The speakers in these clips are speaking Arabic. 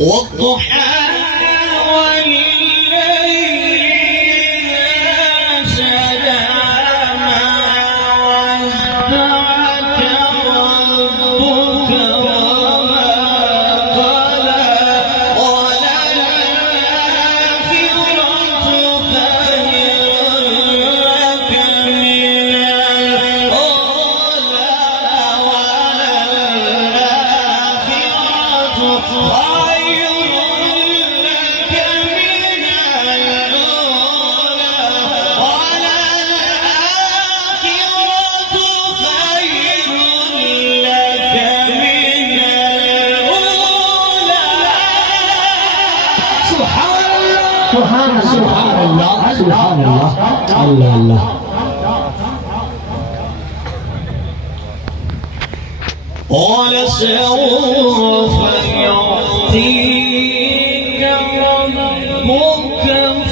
والضحى سبحان الله الله الله. ولسوف يعطيك ربك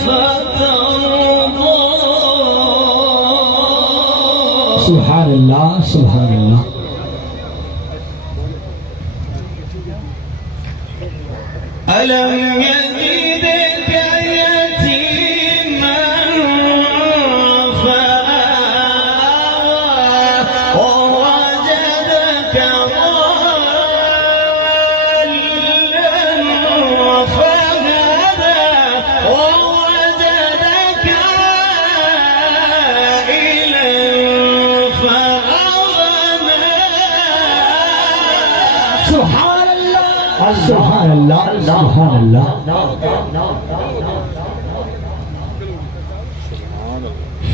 فترضى. سبحان الله سبحان الله. ألم يجدك يتيما فآوى ووجدك ضالا فهدى ووجدك عائلا فأغنى. سبحان الله سبحان الله سبحان الله.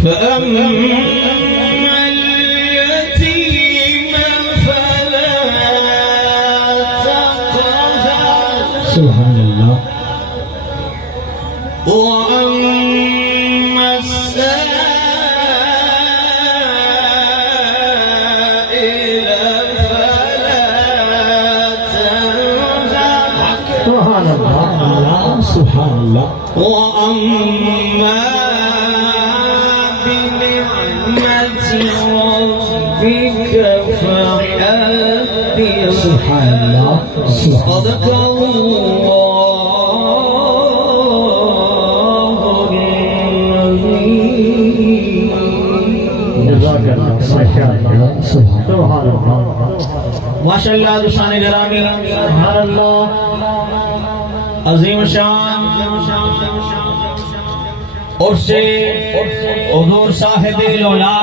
فأما اليتيم فلا تقهر. سبحان الله. وأما السائل فلا تنهر. سبحان الله سبحان الله. وأما بنعمة ربك فحدث. سبحان الله. صدق الله العظيم. جزاك الله ما شاء الله. سبحان الله. ما شاء الله دوستان گرامی. سبحان الله. عظیم شان اور سے حضور صاحب لولا